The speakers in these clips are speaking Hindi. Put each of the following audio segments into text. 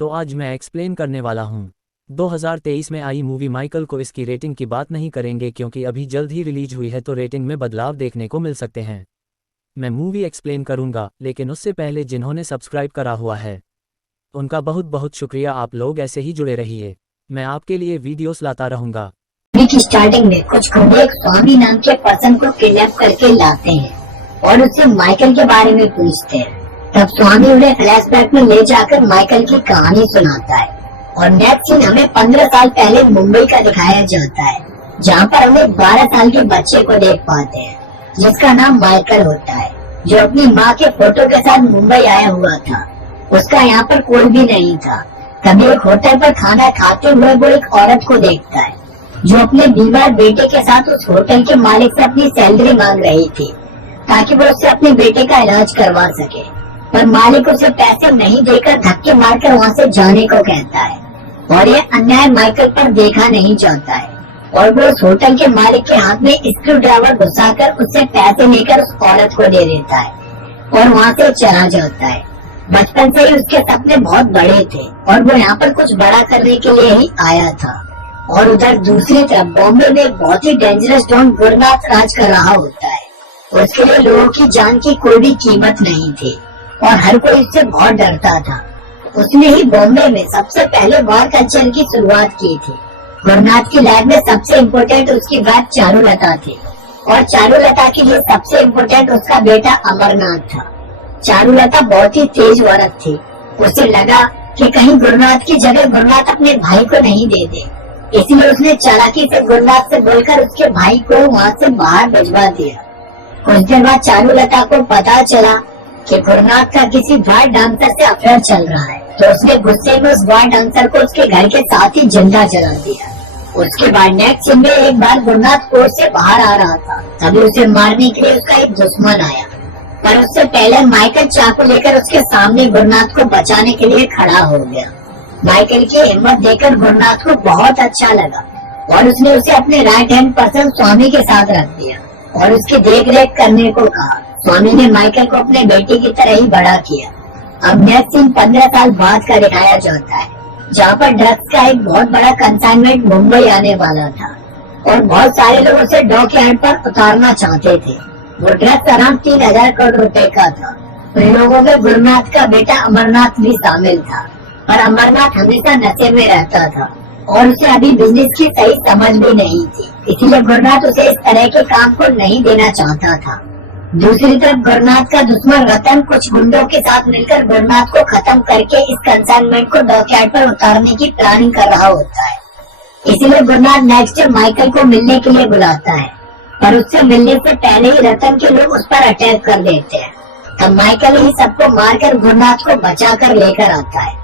तो आज मैं एक्सप्लेन करने वाला हूँ। 2023 में आई मूवी माइकल को इसकी रेटिंग की बात नहीं करेंगे क्योंकि अभी जल्द ही रिलीज हुई है तो रेटिंग में बदलाव देखने को मिल सकते हैं। मैं मूवी एक्सप्लेन करूँगा, लेकिन उससे पहले जिन्होंने सब्सक्राइब करा हुआ है उनका बहुत बहुत शुक्रिया। आप लोग ऐसे ही जुड़े रहिए, मैं आपके लिए वीडियोस लाता रहूँगा। की स्टार्टिंग में कुछ गुंडे एक स्वामी नाम के पर्सन को किडनैप करके लाते हैं और उससे माइकल के बारे में पूछते हैं। तब स्वामी उन्हें फ्लैशबैक में ले जाकर माइकल की कहानी सुनाता है और नेक्स्ट सीन हमें 15 साल पहले मुंबई का दिखाया जाता है, जहाँ पर हमें 12 साल के बच्चे को देख पाते हैं जिसका नाम माइकल होता है, जो अपनी माँ के फोटो के साथ मुंबई आया हुआ था। उसका यहाँ पर कोई भी नहीं था। तभी एक होटल पर खाना खाते हुए वो एक औरत को देखता है जो अपने बीमार बेटे के साथ उस होटल के मालिक से अपनी सैलरी मांग रही थी ताकि वो उससे अपने बेटे का इलाज करवा सके, पर मालिक उसे पैसे नहीं देकर धक्के मारकर वहाँ से जाने को कहता है और ये अन्याय माइकल पर देखा नहीं चाहता है और वो उस होटल के मालिक के हाथ में स्क्रू ड्राइवर घुसाकर उससे पैसे लेकर उस औरत को दे देता है और वहाँ से चला जाता है। बचपन से ही उसके सपने बहुत बड़े थे और वो यहाँ पर कुछ बड़ा करने के लिए ही आया था। और उधर दूसरी तरफ बॉम्बे में एक बहुत ही डेंजरस डॉन गुरनाथ राज कर रहा होता है। उसके लिए लोगों की जान की कोई भी कीमत नहीं थी और हर कोई उससे बहुत डरता था। उसने ही बॉम्बे में सबसे पहले वार कल्चर की शुरुआत की थी। गुरनाथ की लाइफ में सबसे इम्पोर्टेंट उसकी वाइफ चारुलता थी और चारुलता के लिए सबसे इम्पोर्टेंट उसका बेटा अमरनाथ था। चारुलता बहुत ही तेज औरत थी। उसे लगा कि कहीं गुरनाथ की जगह गुरनाथ अपने भाई को नहीं दे दे, इसलिए उसने चालाकी से गुरनाथ से बोलकर उसके भाई को वहाँ से बाहर भिजवा दिया। कुछ देर बाद चारुलता को पता चला कि गुरनाथ का किसी बार डांसर से अफेयर चल रहा है, तो उसने गुस्से में उस बार डांसर को उसके घर के साथ ही जिंदा जला दिया। उसके बाद नेक्स्ट सीन में एक बार गुरनाथ कोर्ट से बाहर आ रहा था, तभी उसे मारने के लिए उसका एक दुश्मन आया, पर उससे पहले माइकल चाकू लेकर उसके सामने गुरनाथ को बचाने के लिए खड़ा हो गया। माइकल की हिम्मत देखकर गुरनाथ को बहुत अच्छा लगा और उसने उसे अपने राइट हैंड पर्सन स्वामी के साथ रख दिया और उसकी देख रेख करने को कहा। स्वामी ने माइकल को अपने बेटे की तरह ही बड़ा किया। अब नेक्स्ट सीन 15 साल बाद का दिखाया जाता है, जहाँ पर ड्रग्स का एक बहुत बड़ा कंसाइनमेंट मुंबई आने वाला था और बहुत सारे लोग उसे डॉकयार्ड पर उतारना चाहते थे। वो ड्रग्स अराउंड 3000 करोड़ रुपए का था। उन लोगों में गुरनाथ का बेटा अमरनाथ भी शामिल था, पर अमरनाथ हमेशा नशे में रहता था और उसे अभी बिजनेस की सही समझ भी नहीं थी, इसलिए गुरनाथ उसे इस तरह के काम को नहीं देना चाहता था। दूसरी तरफ गुरनाथ का दुश्मन रतन कुछ गुंडों के साथ मिलकर गुरनाथ को खत्म करके इस कंसाइनमेंट को डॉकयार्ड पर उतारने की प्लानिंग कर रहा होता है। इसलिए गुरनाथ नेक्स्ट डे माइकल को मिलने के लिए बुलाता है, पर उससे मिलने से पहले ही रतन के लोग उस पर अटैक कर देते हैं। तब माइकल ही सबको मारकर गुरनाथ को बचाकर लेकर आता है।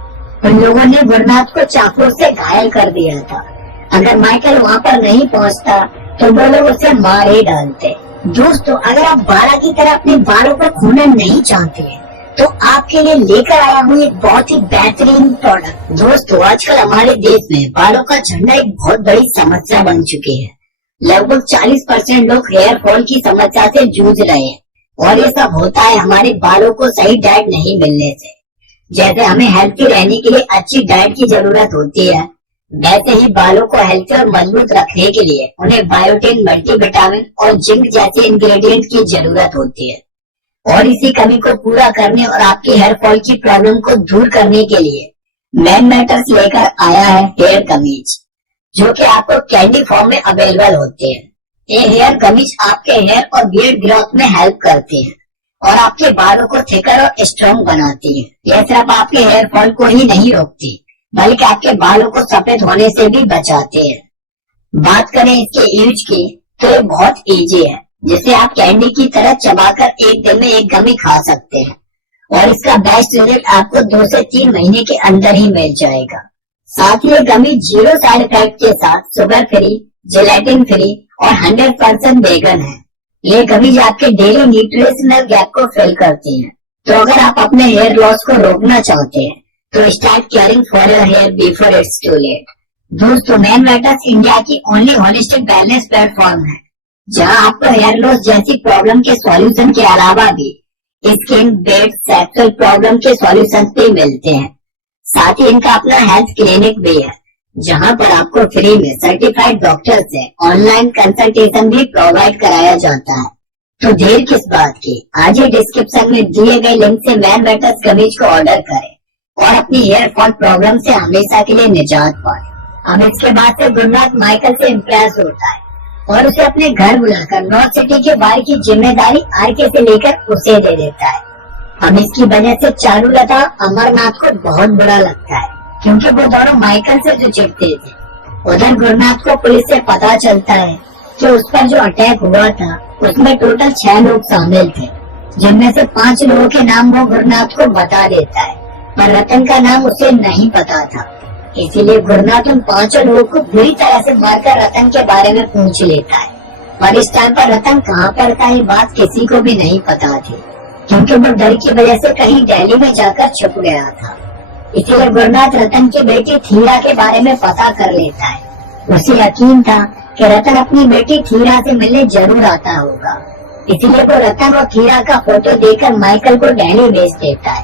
उन लोगों ने गुरनाथ को चाकू से घायल कर दिया था। अगर माइकल वहाँ पर नहीं पहुँचता तो वो लोग उसे मार ही डालते। दोस्तों, अगर आप बाला की तरह अपने बालों को खोना नहीं चाहते हैं तो आपके लिए लेकर आया हूँ एक बहुत ही बेहतरीन प्रोडक्ट। दोस्तों, आजकल हमारे देश में बालों का झड़ना एक बहुत बड़ी समस्या बन चुकी है। लगभग 40% लोग हेयर फॉल की समस्या से जूझ रहे हैं और ये सब होता है हमारे बालों को सही डाइट नहीं मिलने से। जैसे हमें हेल्थी रहने के लिए अच्छी डाइट की जरूरत होती है, वैसे ही बालों को हेल्थी और मजबूत रखने के लिए उन्हें बायोटिन, मल्टीविटामिन और जिंक जैसे इंग्रेडिएंट की जरूरत होती है। और इसी कमी को पूरा करने और आपकी हेयर फॉल की प्रॉब्लम को दूर करने के लिए मैन मैटर्स लेकर आया है हेयर कमीज, जो कि आपको कैंडी फॉर्म में अवेलेबल होते हैं। ये हेयर कमीज आपके हेयर और बियर्ड ग्रोथ में हेल्प करते हैं और आपके बालों को थिकर और स्ट्रॉन्ग बनाती है। यह सिर्फ आपके हेयर फॉल को ही नहीं रोकती, बल्कि आपके बालों को सफेद होने से भी बचाते हैं। बात करें इसके यूज की तो ये बहुत इजी है, जिसे आप कैंडी की तरह चबाकर एक दिन में एक गमी खा सकते हैं और इसका बेस्ट रिजल्ट आपको 2 से 3 महीने के अंदर ही मिल जाएगा। साथ ही ये गमी 0 साइड इफेक्ट के साथ शुगर फ्री, जेलेटिन फ्री और 100% वेगन है। ये गमीज आपके डेली न्यूट्रिशनल गैप को फिल करती हैं। तो अगर आप अपने हेयर लॉस को रोकना चाहते हैं तो start caring for your hair before it's too late. दोस्तों, मैन मैटर्स इंडिया की ओनली होलिस्टिक वेलनेस प्लेटफॉर्म है, जहां आपको हेयर लॉस जैसी प्रॉब्लम के सॉल्यूशन के अलावा भी स्किन, बेड, सेक्सुअल प्रॉब्लम के सॉल्यूशन भी मिलते हैं। साथ ही इनका अपना हेल्थ क्लिनिक भी है, जहां पर आपको फ्री में सर्टिफाइड डॉक्टर से ऑनलाइन कंसल्टेशन भी प्रोवाइड कराया जाता है। तो देर किस बात की, आज ही डिस्क्रिप्शन में दिए गए लिंक से मैन मैटर्स कमीज को ऑर्डर करें और अपनी हेयर फॉल प्रॉब्लम से हमेशा के लिए निजात पाए। अब इसके बाद से गुरुनाथ माइकल से इम्प्रेस होता है और उसे अपने घर बुलाकर नॉर्थ सिटी के बाहर की जिम्मेदारी आरके से लेकर उसे दे देता है। अब इसकी वजह से चारुलता अमरनाथ को बहुत बुरा लगता है, क्योंकि वो दोनों माइकल से जो चिढ़ते थे। उधर गुरुनाथ को पुलिस से पता चलता है कि उस पर जो अटैक हुआ था उसमें टोटल 6 लोग शामिल थे, जिनमें से 5 लोगों के नाम वो गुरुनाथ को बता देता है, पर रतन का नाम उसे नहीं पता था। इसीलिए गुरुनाथ उन 5 लोगों को बुरी तरह से मारकर रतन के बारे में पूछ लेता है। पर इस टाइम पर रतन कहाँ पर था ये बात किसी को भी नहीं पता थी, क्योंकि वो डर की वजह से कहीं दिल्ली में जाकर छुप गया था। इसीलिए गुरुनाथ रतन की बेटी थीरा के बारे में पता कर लेता है। उसे यकीन था कि रतन अपनी बेटी थीरा से मिलने जरूर आता होगा, इसीलिए वो रतन और थीरा का फोटो देकर माइकल को दिल्ली भेज देता है,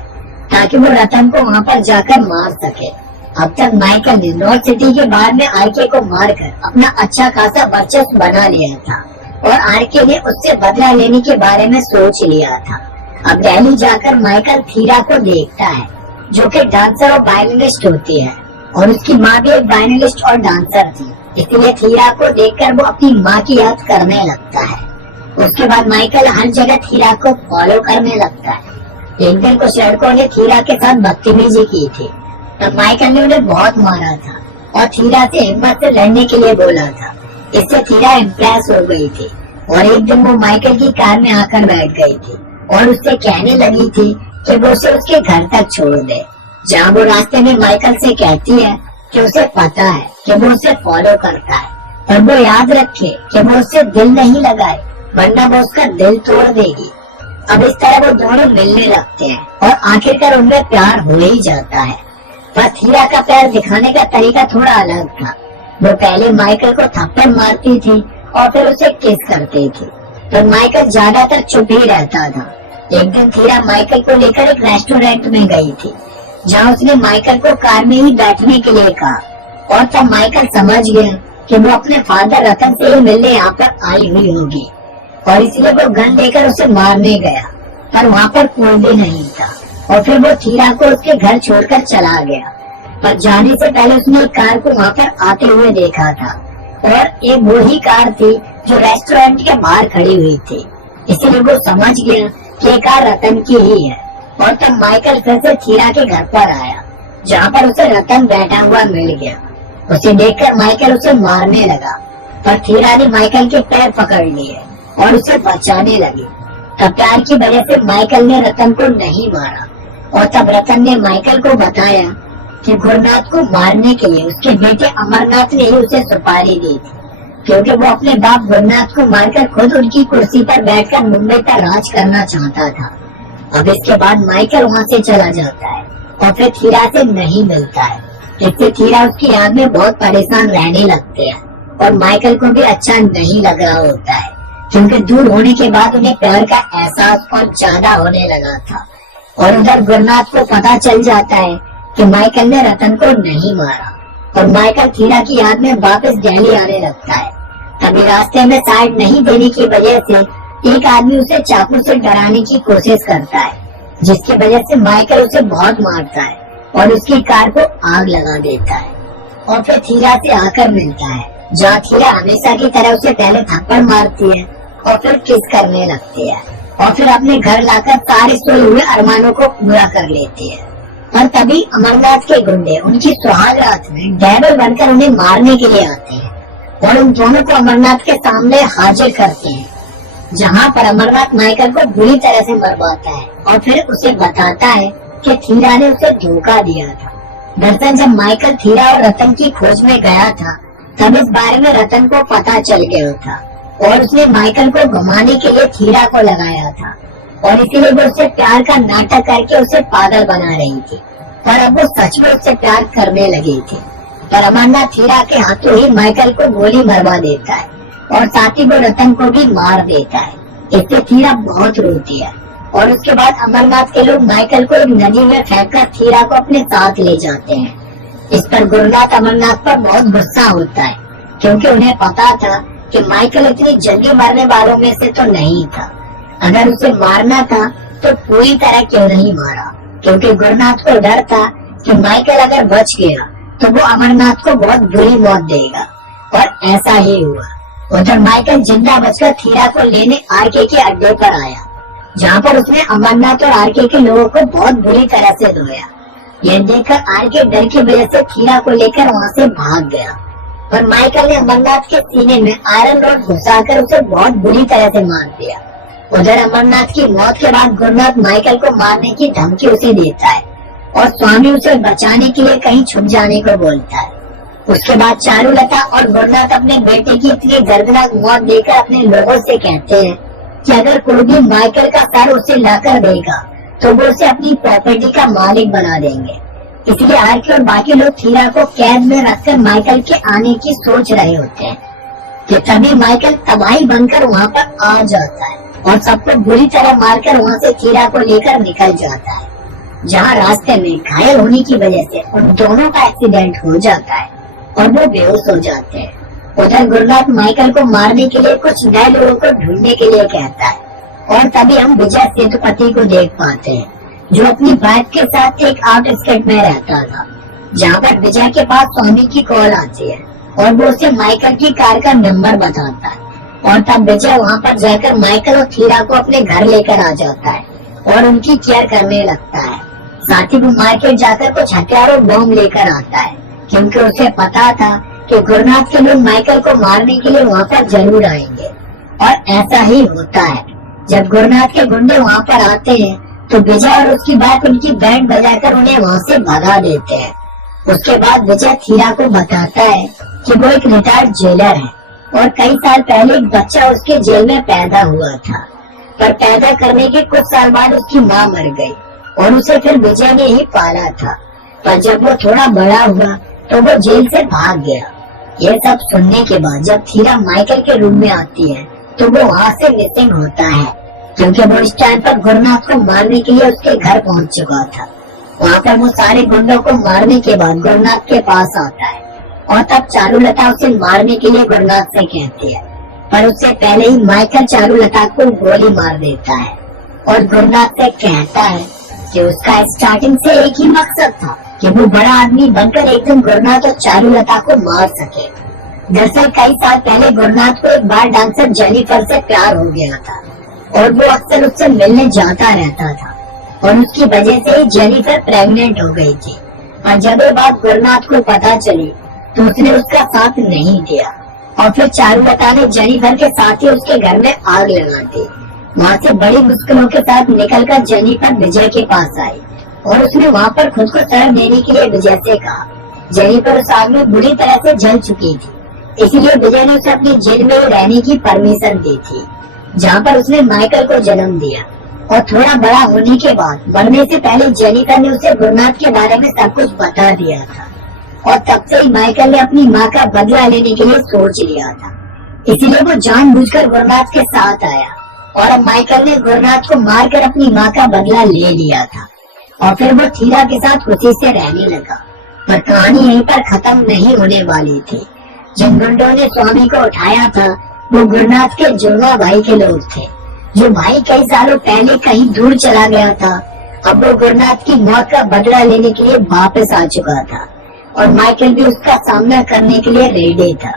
ताकि वो रतन को वहाँ पर जाकर मार सके। अब तक माइकल ने नॉर्थ सिटी के बाहर में आरके को मारकर अपना अच्छा खासा वर्चस्व बना लिया था और आरके ने उससे बदला लेने के बारे में सोच लिया था। अब दिल्ली जाकर माइकल थीरा को देखता है, जो कि डांसर और वायलिनिस्ट होती है, और उसकी माँ भी एक वायलिनिस्ट और डांसर थी। इसलिए थीरा को देखकर वो अपनी माँ की याद करने लगता है। उसके बाद माइकल हर जगह थीरा को फॉलो करने लगता है। एक दिन कुछ लड़कों ने थीरा के साथ बदतमीजी की थी, तब माइकल ने उन्हें बहुत मारा था और थीरा से हिम्मत से लड़ने के लिए बोला था। इससे थीरा इम्प्रेस हो गई थी और एक दिन वो माइकल की कार में आकर बैठ गई थी और उससे कहने लगी थी कि वो उसे उसके घर तक छोड़ दे, जहाँ वो रास्ते में माइकल से कहती है कि उसे पता है कि वो उसे फॉलो करता है, पर वो याद रखे कि वो उससे दिल नहीं लगाए, वरना वो उसका दिल तोड़ देगी। अब इस तरह वो दोनों मिलने लगते हैं और आखिरकार उनमें प्यार हो ही जाता है। पर थीरा का प्यार दिखाने का तरीका थोड़ा अलग था। वो पहले माइकल को थप्पड़ मारती थी और फिर उसे किस करती थी, तो माइकल ज्यादातर चुप ही रहता था। एक दिन थीरा माइकल को लेकर एक रेस्टोरेंट में गई थी, जहाँ उसने माइकल को कार में ही बैठने के लिए कहा, और तब माइकल समझ गया कि वो अपने फादर रतन से ही मिलने यहाँ पर आई हुई होगी, और इसलिए वो गन लेकर उसे मारने गया, पर वहाँ पर कोई भी नहीं था। और फिर वो थीरा को उसके घर छोड़कर चला गया, पर जाने से पहले उसने एक कार को वहाँ पर आते हुए देखा था, और ये वही कार थी जो रेस्टोरेंट के बाहर खड़ी हुई थी। इसलिए वो समझ गया कि ये कार रतन की ही है। और तब माइकल फिर से थीरा के घर पर आया, जहाँ पर उसे रतन बैठा हुआ मिल गया। उसे देखकर माइकल उसे मारने लगा, पर थीरा ने माइकल के पैर पकड़ लिए और उसे बचाने लगी। तब प्यार की वजह से माइकल ने रतन को नहीं मारा, और तब रतन ने माइकल को बताया कि गुरुनाथ को मारने के लिए उसके बेटे अमरनाथ ने ही उसे सुपारी दी थी, क्योंकि वो अपने बाप गुरुनाथ को मारकर खुद उनकी कुर्सी पर बैठकर मुंबई पर राज करना चाहता था। अब इसके बाद माइकल वहाँ से चला जाता है और फिर थीरा से नहीं मिलता है। इससे थीरा उसकी याद में बहुत परेशान रहने लगते हैं, और माइकल को भी अच्छा नहीं लग रहा होता है, क्योंकि दूर होने के बाद उन्हें प्यार का एहसास और ज्यादा होने लगा था। और उधर गुरुनाथ को पता चल जाता है कि माइकल ने रतन को नहीं मारा, और माइकल थीरा की याद में वापस दिल्ली आने लगता है। तभी रास्ते में साइड नहीं देने की वजह से एक आदमी उसे चाकू से डराने की कोशिश करता है, जिसकी वजह से माइकल उसे बहुत मारता है और उसकी कार को आग लगा देता है। और फिर थीरा से आकर मिलता है, जहाँ थीरा हमेशा की तरह उसे पहले थप्पड़ मारती है और फिर किस करने लगती है, और फिर अपने घर लाकर सारे सोए हुए अरमानों को पूरा कर लेती है। और तभी अमरनाथ के गुंडे उनकी सुहाग रात में डेविल बनकर उन्हें मारने के लिए आते हैं और उन दोनों को अमरनाथ के सामने हाजिर करते हैं, जहाँ पर अमरनाथ माइकल को बुरी तरह से मरवाता है और फिर उसे बताता है कि थीरा ने उसे धोखा दिया था। दरअसल जब माइकल थीरा और रतन की खोज में गया था, तब इस बारे में रतन को पता चल गया था, और उसने माइकल को घुमाने के लिए थीरा को लगाया था, और इसीलिए वो उससे प्यार का नाटक करके उसे पागल बना रही थी। पर अब वो सच में उससे प्यार करने लगी थी। पर अमरनाथ थीरा के हाथों ही माइकल को गोली मरवा देता है और साथ ही वो रतन को भी मार देता है। इससे थीरा बहुत रोती है और उसके बाद अमरनाथ के लोग माइकल को एक नदी में फेंककर थीरा को अपने साथ ले जाते हैं। इस पर गुरुनाथ अमरनाथ पर बहुत गुस्सा होता है, क्योंकि उन्हें पता था कि माइकल इतनी जल्दी मरने वालों में से तो नहीं था। अगर उसे मारना था तो पूरी तरह क्यों नहीं मारा, क्योंकि गुरुनाथ को डर था कि माइकल अगर बच गया तो वो अमरनाथ को बहुत बुरी मौत देगा, और ऐसा ही हुआ। उधर माइकल जिंदा बचकर थीरा को लेने आरके के अड्डे पर आया, जहाँ पर उसने अमरनाथ और आरके के लोगों को बहुत बुरी तरह से धोया। यह देखकर आरके डर की वजह से थीरा को लेकर वहाँ से भाग गया, और माइकल ने अमरनाथ के सीने में आयरन रॉड घुसाकर उसे बहुत बुरी तरह से मार दिया। उधर अमरनाथ की मौत के बाद गुरुनाथ माइकल को मारने की धमकी उसे देता है, और स्वामी उसे बचाने के लिए कहीं छुप जाने को बोलता है। उसके बाद चारुलता और गुरुनाथ अपने बेटे की इतनी दर्दनाक मौत देखकर अपने लोगों से कहते हैं कि अगर कोई भी माइकल का सर उसे लाकर देगा तो वो उसे अपनी प्रॉपर्टी का मालिक बना देंगे। इसलिए आरके और बाकी लोग थीरा को कैद में रखकर माइकल के आने की सोच रहे होते हैं कि तभी माइकल तबाही बनकर वहाँ पर आ जाता है और सबको बुरी तरह मारकर वहाँ से थीरा को लेकर निकल जाता है, जहाँ रास्ते में घायल होने की वजह से उन दोनों का एक्सीडेंट हो जाता है और वो बेहोश हो जाते हैं। उधर गुरुनाथ माइकल को मारने के लिए कुछ नए लोगों को ढूंढने के लिए कहता है, और तभी हम विजय सेतुपति को देख पाते हैं, जो अपनी बाइक के साथ एक आउटस्कर्ट में रहता था, जहाँ पर विजय के पास स्वामी की कॉल आती है और वो उसे माइकल की कार का नंबर बताता है। और तब विजय वहाँ पर जाकर माइकल और थीरा को अपने घर लेकर आ जाता है और उनकी केयर करने लगता है। साथ ही वो मार्केट जाकर कुछ हथियार और बम लेकर आता है, क्योंकि उसे पता था कि गुरुनाथ के लोग माइकल को मारने के लिए वहाँ पर जरूर आएंगे। और ऐसा ही होता है। जब गुरुनाथ के गुंडे वहाँ पर आते हैं तो विजय और उसकी बाइक उनकी बैंड बजाकर उन्हें वहाँ से भगा देते हैं। उसके बाद विजय थीरा को बताता है कि वो एक रिटायर्ड जेलर है और कई साल पहले एक बच्चा उसके जेल में पैदा हुआ था, पर पैदा करने के कुछ साल बाद उसकी माँ मर गई और उसे फिर विजय ने ही पाला था। पर जब वो थोड़ा बड़ा हुआ तो वो जेल से भाग गया। ये सब सुनने के बाद जब थीरा माइकल के रूम में आती है तो वो वहाँ से मिसिंग होता है, क्योंकि वो इस टाइम पर गुरुनाथ को मारने के लिए उसके घर पहुँच चुका था। वहाँ पर वो सारे गुंडों को मारने के बाद गुरुनाथ के पास आता है, और तब चारुलता उसे मारने के लिए गुरुनाथ से कहती है, पर उससे पहले ही माइकल चारुलता को गोली मार देता है और गुरुनाथ से कहता है कि उसका स्टार्टिंग से एक ही मकसद था कि वो बड़ा आदमी बनकर एक दिन गुरुनाथ और चारुलता को मार सके। दरअसल कई साल पहले गुरुनाथ को एक बार डांसर जेनिफर से प्यार हो गया था और वो अक्सर उससे मिलने जाता रहता था, और उसकी वजह से ही जेनिफर प्रेग्नेंट हो गई थी। और जब ये बात गुरुनाथ को पता चली तो उसने उसका साथ नहीं दिया, और फिर चारुलता ने जेनिफर के साथ ही उसके घर में आग लगा दी। वहाँ से बड़ी मुश्किलों के साथ निकलकर जेनिफर विजय के पास आई और उसने वहाँ पर खुद को शरण देने के लिए विजय से कहा। जेनिफर उस आग में बुरी तरह से जल चुकी थी, इसीलिए विजय ने उसे अपनी जेल में रहने की परमिशन दी थी, जहाँ पर उसने माइकल को जन्म दिया। और थोड़ा बड़ा होने के बाद मरने से पहले जेनिफर ने उसे गुरुनाथ के बारे में सब कुछ बता दिया था, और तब से ही माइकल ने अपनी माँ का बदला लेने के लिए सोच लिया था। इसीलिए वो जानबूझकर गुरुनाथ के साथ आया, और अब माइकल ने गुरुनाथ को मारकर अपनी माँ का बदला ले लिया था, और फिर वो थीरा के साथ खुशी से रहने लगा। पर कहानी यहीं पर खत्म नहीं होने वाली थी। जिन गुंडों ने स्वामी को उठाया था वो गुरुनाथ के जुड़वा भाई के लोग थे, जो भाई कई सालों पहले कहीं दूर चला गया था। अब वो गुरुनाथ की मौत का बदला लेने के लिए वापस आ चुका था, और माइकल भी उसका सामना करने के लिए रेडी था।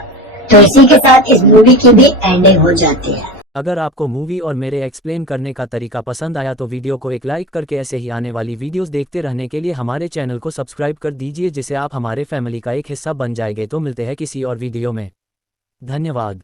तो इसी के साथ इस मूवी की भी एंडिंग हो जाती है। अगर आपको मूवी और मेरे एक्सप्लेन करने का तरीका पसंद आया तो वीडियो को एक लाइक करके ऐसे ही आने वाली वीडियोस देखते रहने के लिए हमारे चैनल को सब्सक्राइब कर दीजिए, जिससे आप हमारे फैमिली का एक हिस्सा बन जाएंगे। तो मिलते हैं किसी और वीडियो में। धन्यवाद।